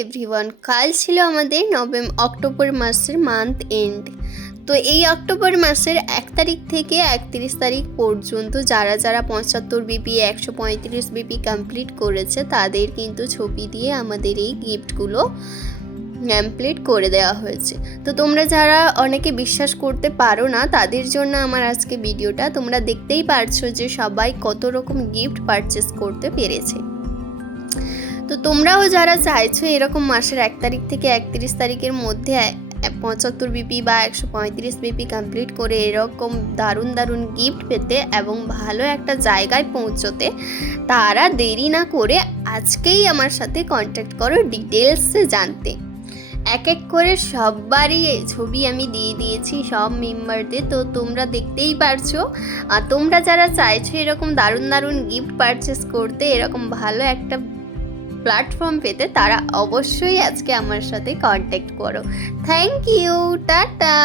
Everyone, কাল ছিল আমাদের অক্টোবর মাসের মান্থ এন্ড। তো এই অক্টোবর মাসের 1 তারিখ থেকে 31 তারিখ পর্যন্ত যারা যারা 75 বিপি 135 বিপি কমপ্লিট করেছে তাদের কিন্তু ছবি দিয়ে আমাদের এই গিফটগুলো কমপ্লিট করে দেওয়া হয়েছে। তো তোমরা যারা অনেকে বিশ্বাস করতে পারো না তাদের জন্য আমার আজকে ভিডিওটা। তোমরা দেখতেই পারছো যে সবাই কত রকম গিফট পারচেস করতে পেরেছে। তো তোমরাও যারা চাইছো এরকম মাসের 1 তারিখ থেকে 31 তারিখের মধ্যে 75 বিপি বা 135 বিপি কমপ্লিট করে এরকম দারুণ দারুণ গিফট পেতে এবং ভালো একটা জায়গায় পৌঁছতে, তারা দেরি না করে আজকেই আমার সাথে কন্ট্যাক্ট করো ডিটেলসে জানতে। এক এক করে সবারই ছবি আমি দিয়ে দিয়েছি সব মেম্বারদের, তো তোমরা দেখতেই পারছো। আর তোমরা যারা চাইছো এরকম দারুণ দারুণ গিফট পারচেস করতে, এরকম ভালো একটা প্ল্যাটফর্ম পেতে, তারা অবশ্যই আজকে আমার সাথে কন্ট্যাক্ট করো। Thank you, tata.